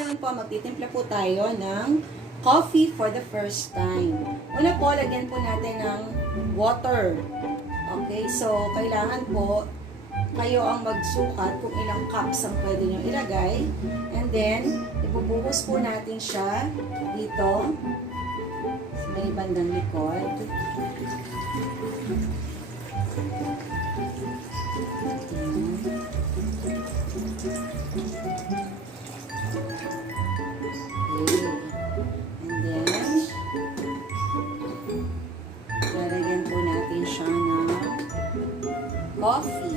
naman po, magtitimpla po tayo ng coffee for the first time. Una po, lagyan po natin ng water. Okay, so kailangan po kayo ang magsukat kung ilang cups ang pwede nyo ilagay. And then, ibubuhos po natin siya dito sa may bandang likod. Coffee.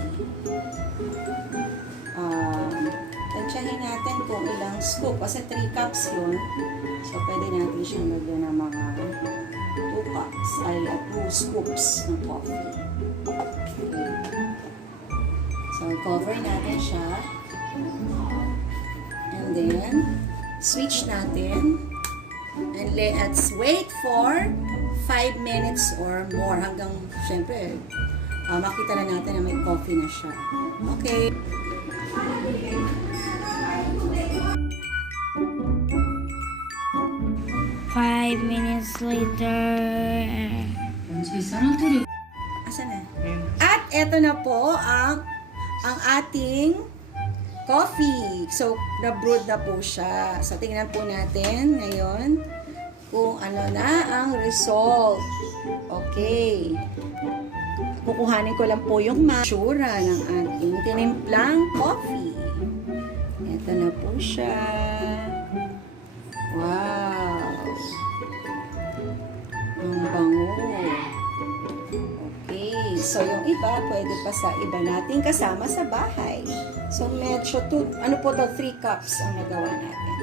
Tansyahin natin kung ilang scoop. Kasi 3 cups yun. So, pwede natin siyang lagyan ng mga 2 cups. Ay, 2 scoops ng coffee. Okay. So, cover natin siya. And then, switch natin. And let's wait for 5 minutes or more. Hanggang, syempre, makita na natin na may coffee na siya. Okay. Five minutes later. Asan na? At eto na po ang ating coffee. So, na-brewed na po siya. So, tingnan po natin ngayon kung ano na ang result. Okay. Kukuhanin ko lang po yung matsura ng ating tinimplang coffee. Ito na po siya. Wow! Ang bango. Okay. So, yung iba, pwede pa sa iba nating kasama sa bahay. So, medyo ano po to, 3 cups ang nagawa natin.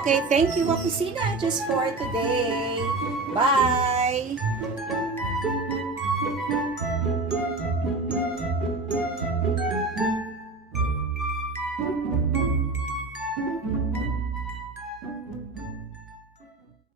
Okay, thank you, kusina, just for today. Bye!